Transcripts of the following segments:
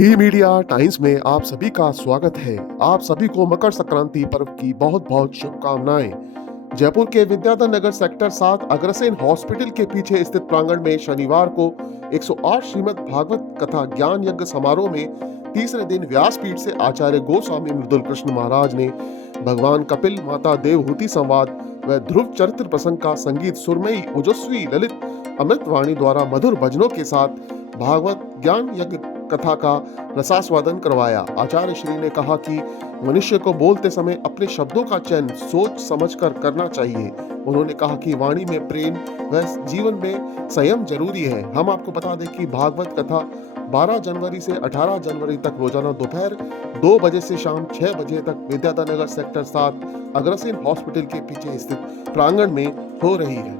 D media times में आप सभी का स्वागत है। आप सभी को मकर संक्रांति पर्व की बहुत बहुत शुभकामनाएं। जयपुर के विद्याधर नगर सेक्टर 7 अग्रसेन हॉस्पिटल के पीछे स्थित प्रांगण में शनिवार को 108 श्रीमद् भागवत कथा ज्ञान यज्ञ समारोह में तीसरे दिन व्यासपीठ से आचार्य गोस्वामी मृदुल कृष्ण महाराज ने भगवान कपिल, माता देवहूति संवाद व ध्रुव चरित्र प्रसंग का संगीत सुरमई ओजस्वी ललित अमृतवाणी द्वारा मधुर भजनों के साथ भागवत ज्ञान यज्ञ कथा का रसास्वादन करवाया। आचार्य श्री ने कहा कि मनुष्य को बोलते समय अपने शब्दों का चयन सोच समझकर करना चाहिए। उन्होंने कहा कि वाणी में प्रेम व जीवन में संयम जरूरी है। हम आपको बता दें कि भागवत कथा 12 जनवरी से 18 जनवरी तक रोजाना दोपहर 2 बजे से शाम 6 बजे तक विद्याधर नगर सेक्टर 7 अग्रसेन हॉस्पिटल के पीछे स्थित प्रांगण में हो रही है।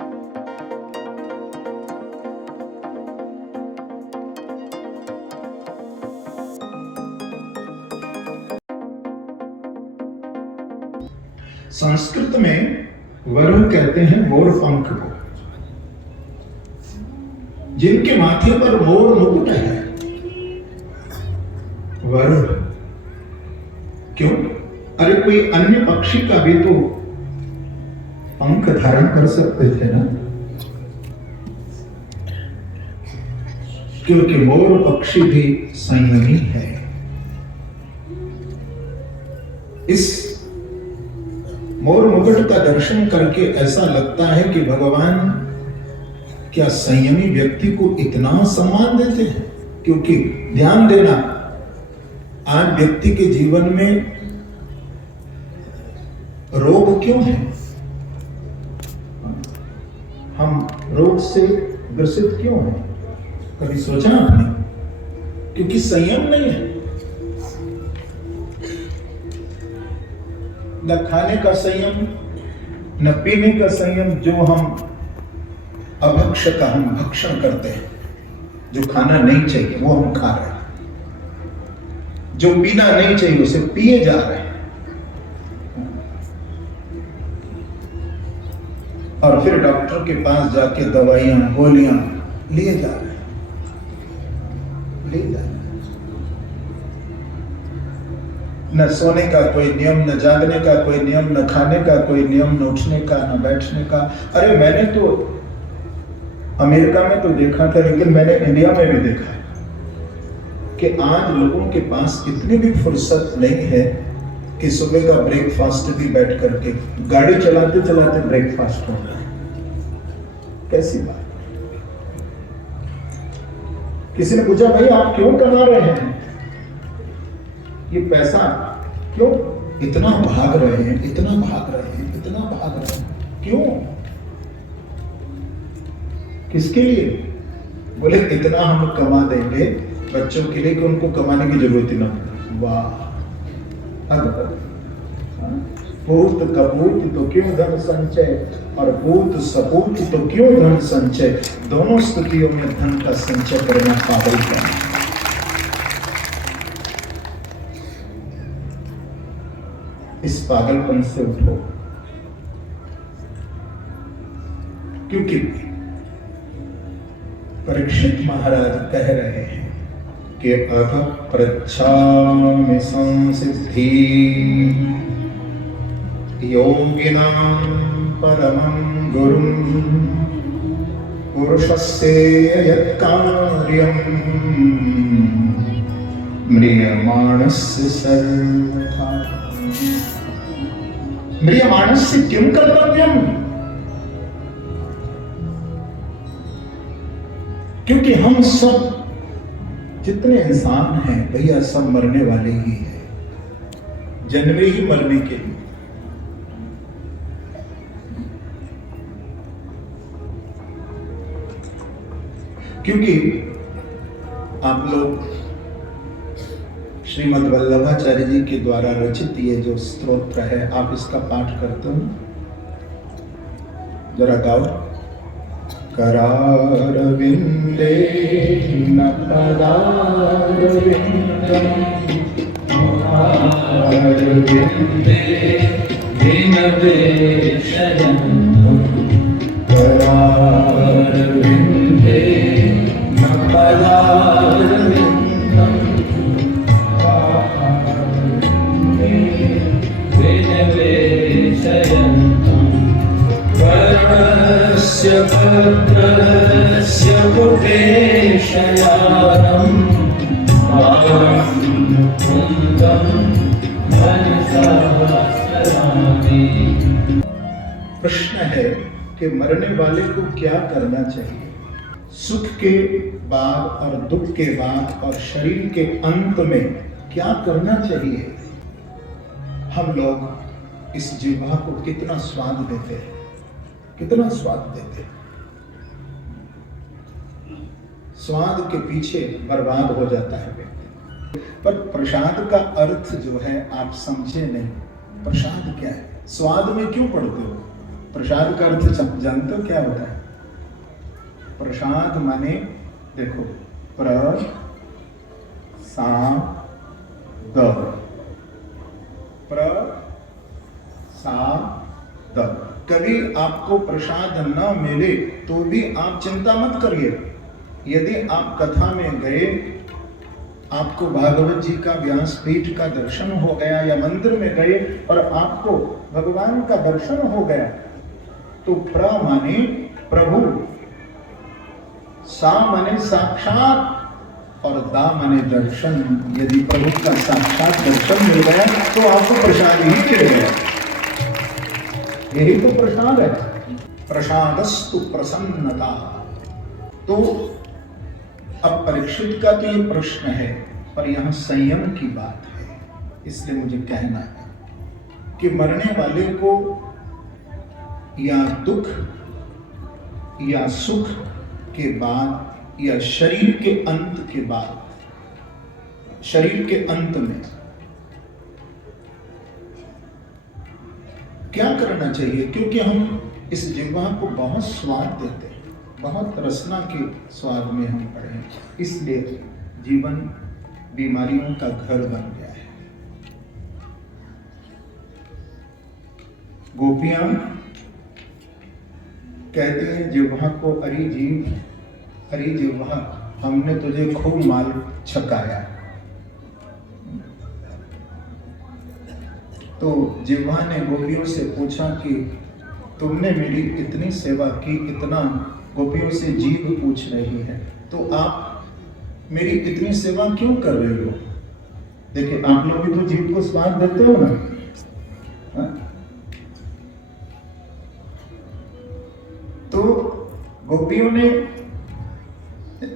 संस्कृत में वरुण कहते हैं मोर पंख को। जिनके माथे पर मोर मुकुट है वरुण। क्यों? अरे कोई अन्य पक्षी का भी तो पंख धारण कर सकते थे ना, क्योंकि मोर पक्षी भी संयमी है। इस मोर मुकुट का दर्शन करके ऐसा लगता है कि भगवान क्या संयमी व्यक्ति को इतना सम्मान देते हैं। क्योंकि ध्यान देना, आज व्यक्ति के जीवन में रोग क्यों है? हम रोग से ग्रसित क्यों हैं? कभी सोचा आपने? क्योंकि संयम नहीं है। न खाने का संयम, न पीने का संयम। जो हम अभक्ष का हम भक्षण करते हैं, जो खाना नहीं चाहिए वो हम खा रहे हैं, जो पीना नहीं चाहिए उसे पिए जा रहे हैं, और फिर डॉक्टर के पास जाके दवाइयां गोलियां लिए जा रहे हैं, ले जा रहे हैं। न सोने का कोई नियम, न जागने का कोई नियम, न खाने का कोई नियम, न उठने का, न बैठने का। अरे मैंने तो अमेरिका में तो देखा था, लेकिन मैंने इंडिया में भी देखा कि आज लोगों के पास इतनी भी फुर्सत नहीं है कि सुबह का ब्रेकफास्ट भी बैठ करके गाड़ी चलाते चलाते ब्रेकफास्ट हो रहा है। कैसी बात? किसी ने पूछा, भाई आप क्यों कमा रहे हैं ये पैसा? क्यों इतना भाग रहे हैं, इतना भाग रहे हैं, इतना भाग रहे हैं? क्यों? किसके लिए? बोले इतना हम कमा देंगे बच्चों के लिए कि उनको कमाने की जरूरत ही ना पड़े। वाह! अब पूत कपूत तो क्यों धन संचय, और पूत सपूत तो क्यों धन संचय। दोनों स्थितियों में धन का संचय करना पागल करना। इस पागलपन से उठो, क्योंकि परीक्षित महाराज कह रहे हैं कि अथ पृच्छामि संसिद्धि योगिनां परमं गुरुं पुरुषस्य यत्कार्यं म्रियमाणस्य सर्वथा। म्रियमाणस्य किं कर्तव्यम? क्योंकि हम सब जितने इंसान हैं भैया सब मरने वाले ही हैं, जन्मे ही मरने के लिए। क्योंकि आप लोग श्रीमद् वल्लभाचार्य जी के द्वारा रचित ये जो स्तोत्र है, आप इसका पाठ करते हो? जरा गाओ। करारविंदे न पदारविंदम, करारविंदे दीनवेशयन्तु, करारविंदे न पदारविंदम देवस्य पुत्रस्य पुरेशयानं मां कुन्दं मनसहस्रामि। प्रश्न है कि मरने वाले को क्या करना चाहिए? सुख के बाद और दुख के बाद और शरीर के अंत में क्या करना चाहिए? हम लोग इस जीवा को कितना स्वाद देते हैं, कितना स्वाद देते हैं। स्वाद के पीछे बर्बाद हो जाता है व्यक्ति। पर प्रसाद का अर्थ जो है आप समझे नहीं। प्रसाद क्या है? स्वाद में क्यों पढ़ते हो? प्रसाद का अर्थ जानते हो क्या होता है? प्रसाद माने देखो, प्रसाद, प्रसाद। कभी आपको प्रसाद न मिले तो भी आप चिंता मत करिए। यदि आप कथा में गए, आपको भागवत जी का व्यासपीठ का दर्शन हो गया, या मंदिर में गए और आपको भगवान का दर्शन हो गया, तो प्र माने प्रभु, सा माने साक्षात, और दा माने दर्शन। यदि प्रभु का साक्षात दर्शन मिल गया तो आपको प्रसाद ही मिल गया। यही तो प्रसाद है। प्रसादस्तु प्रसन्नता। तो अब परीक्षित का तो ये प्रश्न है, पर यहां संयम की बात है। इसलिए मुझे कहना है कि मरने वाले को या दुख या सुख के बाद या शरीर के अंत के बाद, शरीर के अंत में क्या करना चाहिए? क्योंकि हम इस जिह्वा को बहुत स्वाद देते हैं, बहुत रसना के स्वाद में हम पड़े हैं, इसलिए जीवन बीमारियों का घर बन गया है। गोपियां कहते हैं जिह्वा को, अरे जीव, अरे जिह्वा, हमने तुझे खूब माल छकाया। तो जिह्वा ने गोपियों से पूछा कि तुमने मेरी इतनी सेवा की, इतना गोपियों से जीव पूछ रही है, तो आप मेरी इतनी सेवा क्यों कर रही हो? देखिए, आप लोग भी तो जीव को स्वाद देते हो ना। हा? तो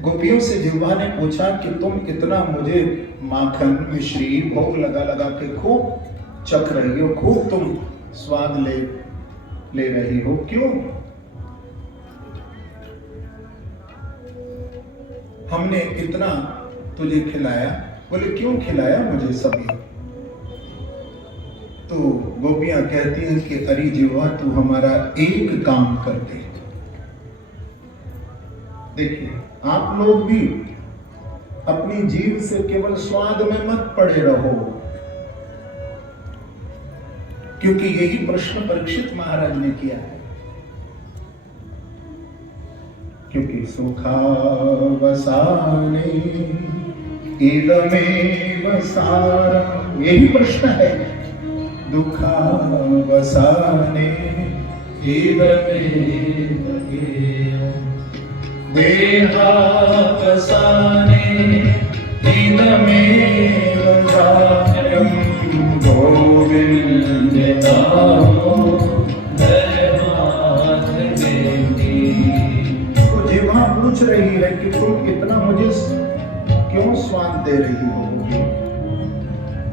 गोपियों से जिह्वा ने पूछा कि तुम इतना मुझे माखन, मिश्री, भोग लगा लगा के खूब चख रही हो, खूब तुम स्वाद ले रही हो, क्यों? हमने इतना तुझे खिलाया। बोले क्यों खिलाया मुझे सभी? तो गोपियां कहती हैं कि अरे जिह्वा, तू हमारा एक काम कर दे। देखिए, आप लोग भी अपनी जीभ से केवल स्वाद में मत पड़े रहो, क्योंकि यही प्रश्न परीक्षित महाराज ने किया है। क्योंकि सुखावसाने इदमेव सारम्, यही प्रश्न है। दुखावसाने इदमेव देहावसाने इदमेव सारम् गोविन्दनामो पूछ रही है कि तुम इतना मुझे क्यों स्वाद दे रही हो,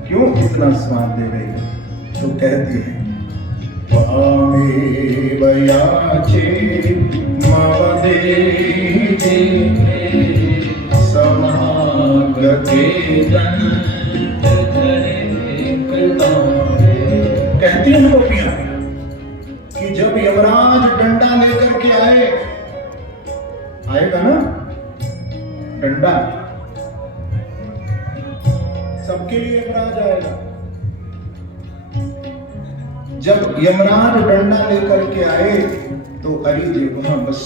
क्यों इतना स्वाद दे रही हो? तो कहती है कहती है गोपियां कि जब यमराज डंडा लेकर के आएगा ना, डंडा सबके लिए यमराज आएगा। जब यमराज डंडा लेकर के आए तो अरे जिह्वा, बस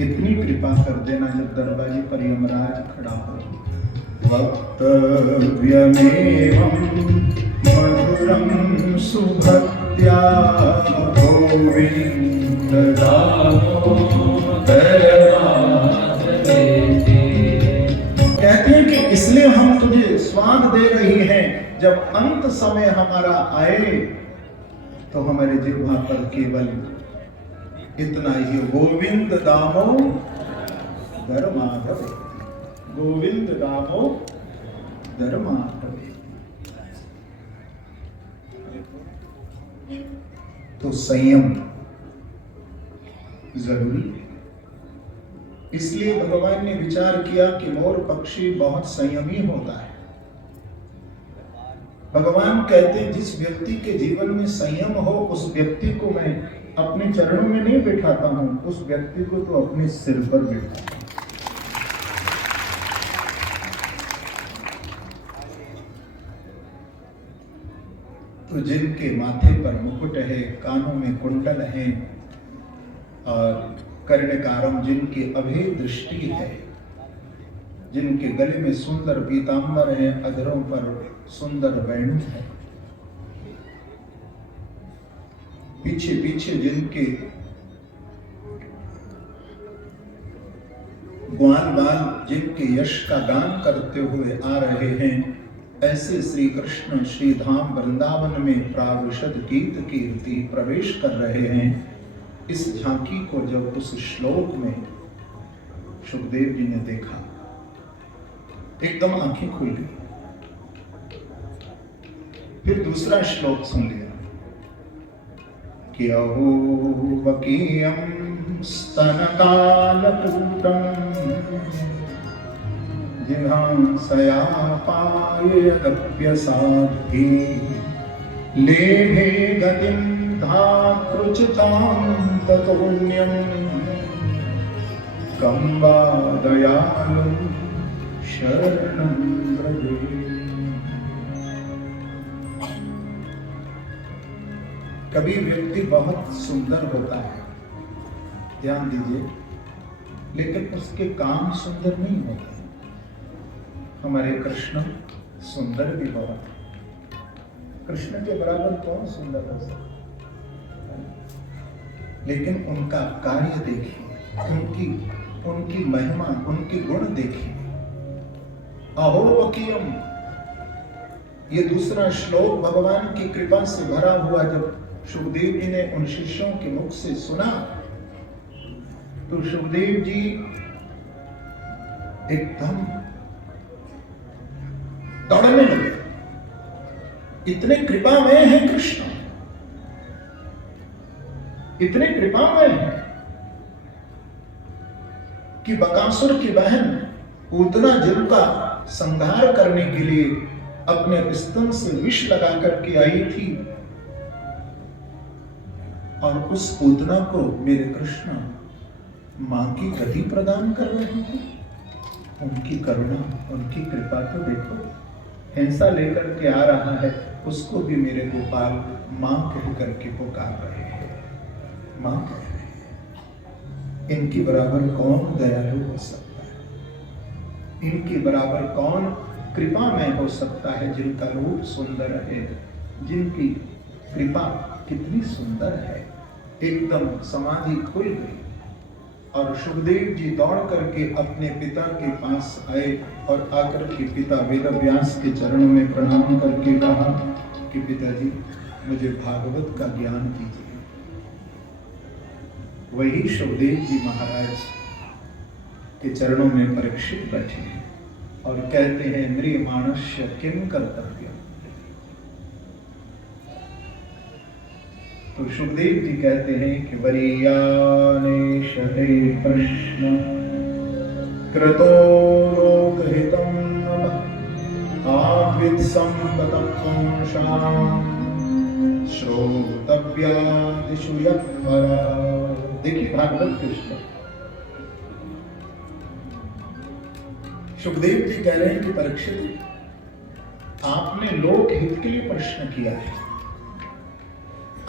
इतनी कृपा कर देना, जब दरवाजे पर यमराज खड़ा हो, वक्तव्यमेवं मधुरं मधुरं सुभक्त्या गोविन्द कहते हैं कि इसलिए हम तुझे स्वाद दे रही हैं, जब अंत समय हमारा आए तो हमारे जिह्वा पर केवल इतना ही, गोविंद दामो धर्माधव, गोविंद दामो धर्माधव। तो संयम जरूरी है। इसलिए भगवान ने विचार किया कि मोर पक्षी बहुत संयमी होता है। भगवान कहते हैं जिस व्यक्ति के जीवन में संयम हो उस व्यक्ति को मैं अपने चरणों में नहीं बैठाता हूं, उस व्यक्ति को तो अपने सिर पर बैठाता हूं। तो जिनके माथे पर मुकुट है, कानों में कुंडल है और कर्णकारम, जिनकी अभेद दृष्टि है, जिनके गले में सुंदर पीतांबर है, अधरों पर सुंदर वेणु है, पीछे पीछे जिनके ग्वाल बाल जिनके यश का गान करते हुए आ रहे हैं, ऐसे श्री कृष्ण श्री धाम वृंदावन में प्राविशद गीत कीर्ति प्रवेश कर रहे हैं। इस झांकी को जब उस श्लोक में सुखदेव जी ने देखा, एकदम आंखें खुल गई। फिर दूसरा श्लोक सुन लिया कि अहोवकीयं स्तनकालपूटं जिघांसया पायगप्यसाध्वी लेभे गतिं धातृचितां ततोऽन्यं कं वा दयालुं शरणं व्रजे। कभी व्यक्ति बहुत सुंदर होता है, ध्यान दीजिए, लेकिन उसके काम सुंदर नहीं होते। हमारे कृष्ण सुंदर भी बहुत, कृष्ण के बराबर कौन सुंदर हो सकता, लेकिन उनका कार्य देखिए, उनकी महिमा, उनके गुण देखिए। अहोवकीयम, ये दूसरा श्लोक भगवान की कृपा से भरा हुआ जब सुखदेव जी ने उन शिष्यों के मुख से सुना तो सुखदेव जी एकदम दौड़ने लगे। इतने कृपामय हैं कृष्ण, इतने कृपामय हैं कि बकासुर की बहन पूतना जिनका संहार करने के लिए अपने स्तन से विष लगा करके आई थी, और उस पूतना को मेरे कृष्ण मां की गति प्रदान कर रहे हैं। उनकी करुणा, उनकी कृपा तो देखो, हिंसा लेकर के आ रहा है, उसको भी मेरे गोपाल मां कह करके पुकार रहे हैं, मां कह रहे हैं। इनकी बराबर कौन दयालु हो सकता है, इनकी बराबर कौन कृपा में हो सकता है, जिनका रूप सुंदर है, जिनकी कृपा कितनी सुंदर है। एकदम समाधि खुल गई और सुखदेव जी दौड़ करके अपने पिता के पास आए और आकर के पिता वेदव्यास के चरणों में प्रणाम करके कहा कि पिताजी मुझे भागवत का ज्ञान दीजिए। वही सुखदेव जी महाराज के चरणों में परीक्षित बैठे हैं और कहते हैं म्रियमाणस्य किम कर्तव्य। तो सुखदेव जी कहते हैं कि वरीयानेश हे प्रश्न कृतो लोकहितं आविद संपतं शाम श्रोतव्यादिषु यत्परः। देखिए भागवत कृष्ण सुखदेव जी कह रहे हैं कि परीक्षित, आपने लोक हित के लिए प्रश्न किया है।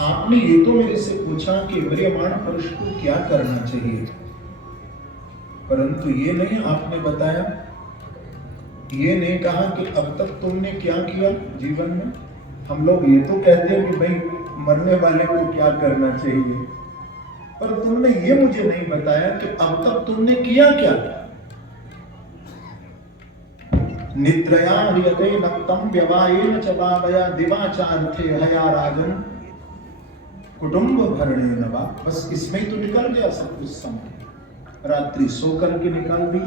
आपने ये तो मेरे से पूछा कि म्रियमाण पुरुष को क्या करना चाहिए, परंतु ये नहीं आपने बताया, ये नहीं कहा कि अब तक तुमने क्या किया जीवन में, हम लोग ये तो कहते हैं कि भाई मरने वाले को क्या करना चाहिए, पर तुमने ये मुझे नहीं बताया कि अब तक तुमने किया क्या। निद्रया ह्रियते नक्तम व्यवायेन च बावया दिवाचार्थे हया राजन कुटुंब भरणे नवा। बस इसमें ही तो निकल गया सब कुछ समय। रात्रि सो करके निकाल दी,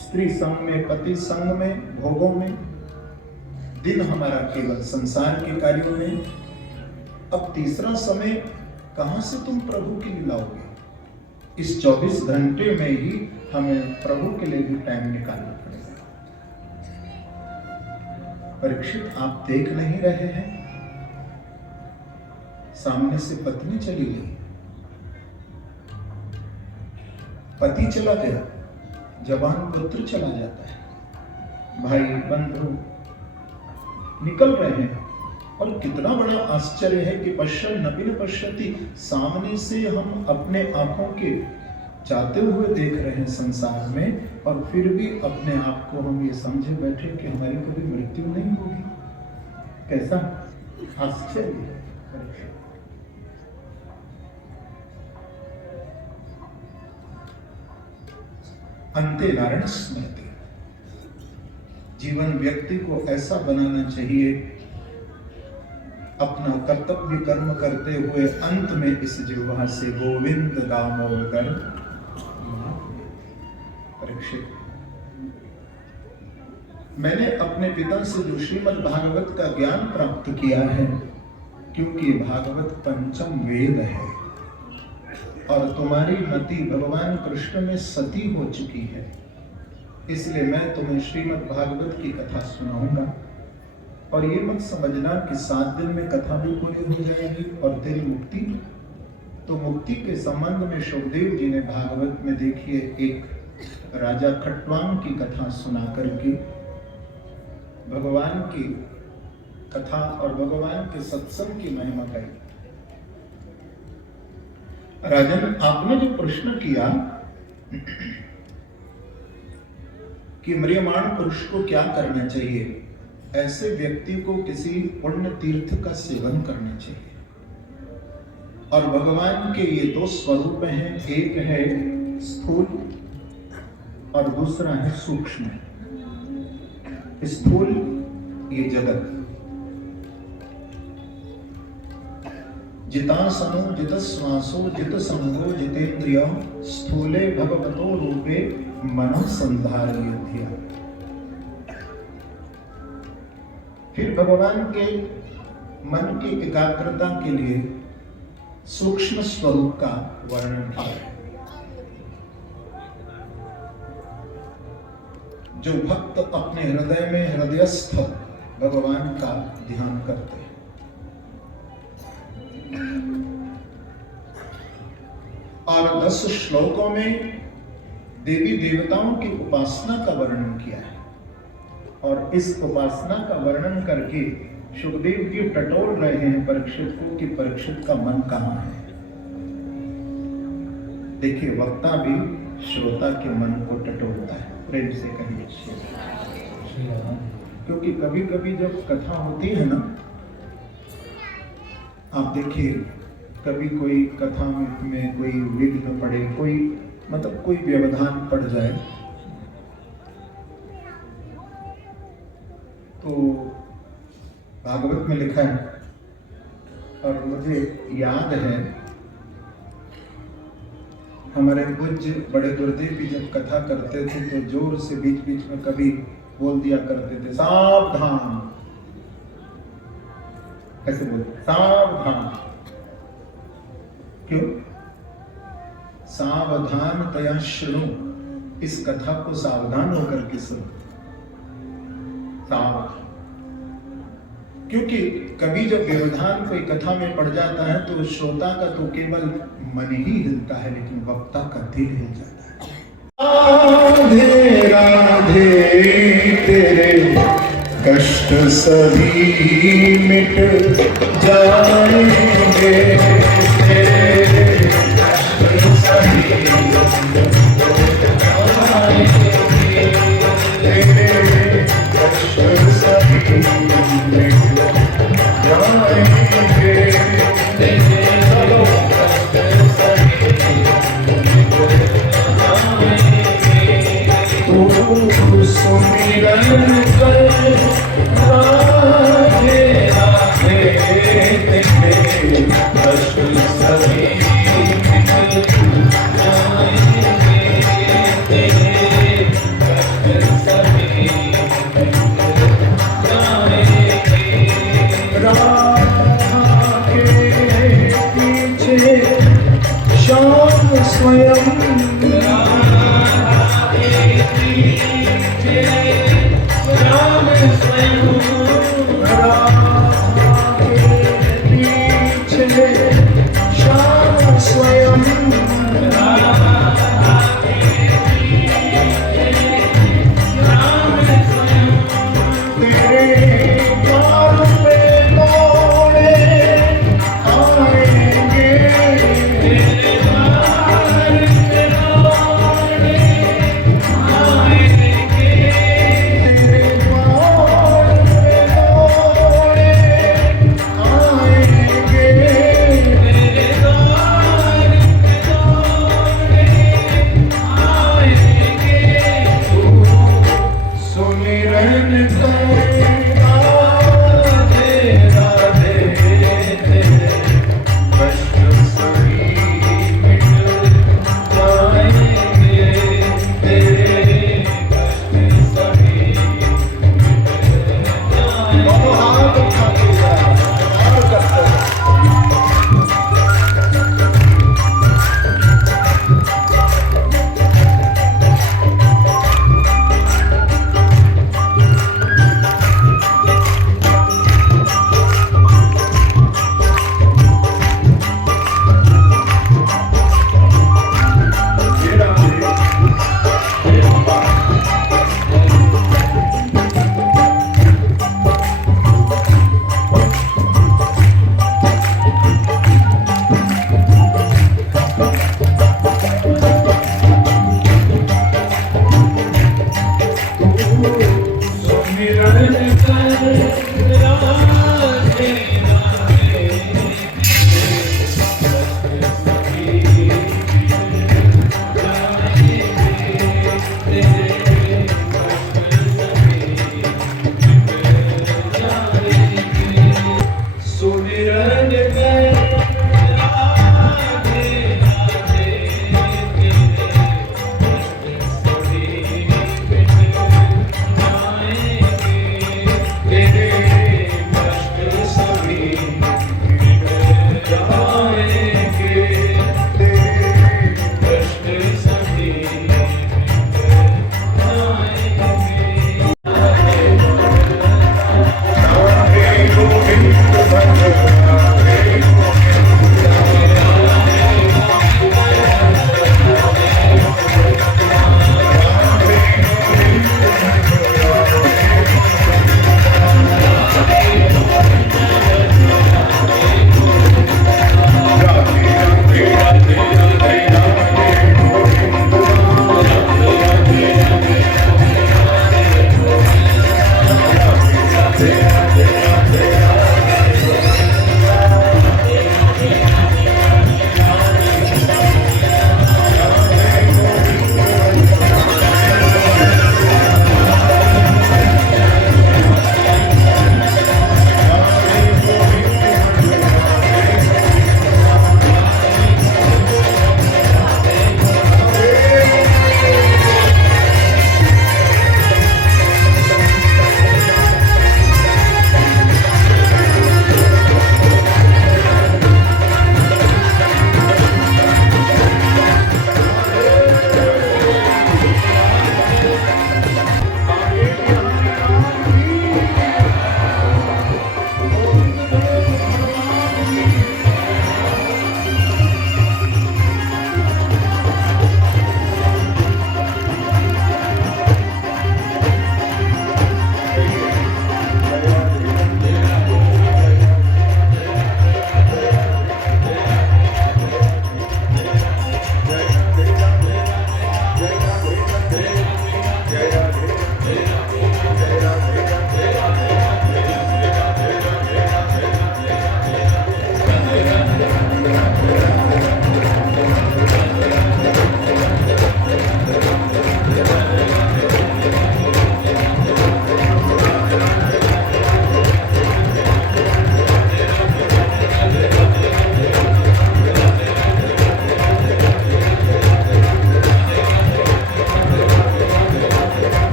स्त्री संग में, पति संग में, भोगों में। दिन हमारा केवल संसार के कार्यों में। अब तीसरा समय कहां से तुम प्रभु की लाओगे? इस 24 घंटे में ही हमें प्रभु के लिए भी टाइम निकालना पड़ेगा। परीक्षित, आप देख नहीं रहे हैं, सामने से पत्नी चली गई, पति चला गया, जवान पुत्र चला जाता है, भाई बंधु निकल रहे हैं। और कितना बड़ा आश्चर्य है कि पश्चिम नबीन पश्यति, सामने से हम अपने आंखों के जाते हुए देख रहे हैं संसार में, और फिर भी अपने आप को हम ये समझे बैठे कि हमारी कभी मृत्यु नहीं होगी। कैसा आश्चर्य। अंते नारायण स्मृति। जीवन व्यक्ति को ऐसा बनाना चाहिए, अपना कर्तव्य कर्म करते हुए अंत में इस जिह्वा से गोविंद दामोदर। परीक्षित, मैंने अपने पिता से जो श्रीमद् भागवत का ज्ञान प्राप्त किया है, क्योंकि भागवत पंचम वेद है और तुम्हारी मति भगवान कृष्ण में सती हो चुकी है, इसलिए मैं तुम्हें श्रीमद् भागवत की कथा सुनाऊंगा। और ये मत समझना कि 7 दिन में कथा भी पूरी हो जाएगी और तेरी मुक्ति। तो मुक्ति के संबंध में सुखदेव जी ने भागवत में देखिए एक राजा खट्वांग की कथा सुना करके भगवान की कथा और भगवान के सत्संग की महिमा कही। राजन, आपने जो प्रश्न किया कि म्रियमाण पुरुष को क्या करना चाहिए, ऐसे व्यक्ति को किसी पुण्य तीर्थ का सेवन करना चाहिए। और भगवान के ये 2 स्वरूप हैं, एक है स्थूल और दूसरा है सूक्ष्म। स्थूल ये जगत, जितासनो जितश्वासो जितसंगो जितेन्द्रिय स्थूले भगवतो रूपे मनः संधारयेद्य। फिर भगवान के मन की एकाग्रता के लिए सूक्ष्म स्वरूप का वर्णन किया। जो भक्त अपने हृदय में हृदयस्थ भगवान का ध्यान करते हैं। और 10 श्लोकों में देवी देवताओं की उपासना का वर्णन किया है। और इस उपासना का वर्णन करके सुखदेव जी टटोल रहे हैं परीक्षित को कि परीक्षित का मन कहाँ है। देखिए, वक्ता भी श्रोता के मन को टटोलता है। प्रेम से कहिए, क्योंकि कभी कभी जब कथा होती है ना, आप देखिए कभी कोई कथा में कोई विघ्न पड़े, कोई मतलब कोई व्यवधान पड़ जाए, तो भागवत में लिखा है और मुझे याद है, हमारे पूज्य बड़े गुरुदेव भी जब कथा करते थे तो जोर से बीच बीच में कभी बोल दिया करते थे, सावधान। कैसे बोलते? सावधान। क्यों? सावधान तया शृणु, इस कथा को सावधान होकर के सुनो। सावधान, क्योंकि कभी जब व्यवधान कोई कथा में पड़ जाता है तो श्रोता का तो केवल मन ही हिलता है, लेकिन वक्ता का दिल हिल जाता है। राधे राधे तेरे कष्ट सभी मिट जाएंगे, तेरे कष्ट सभी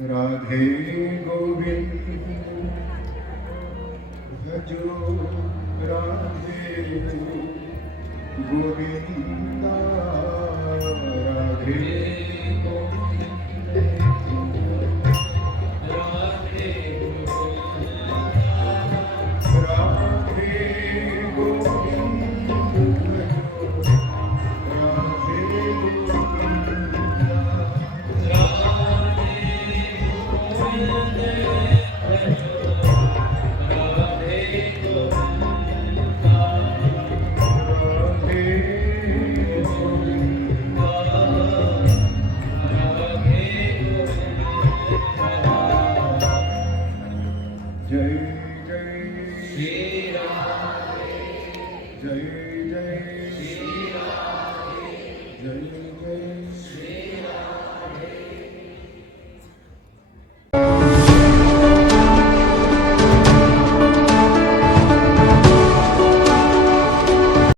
राधे गोविंद भजो राधे गोविंदा राधे गोविंद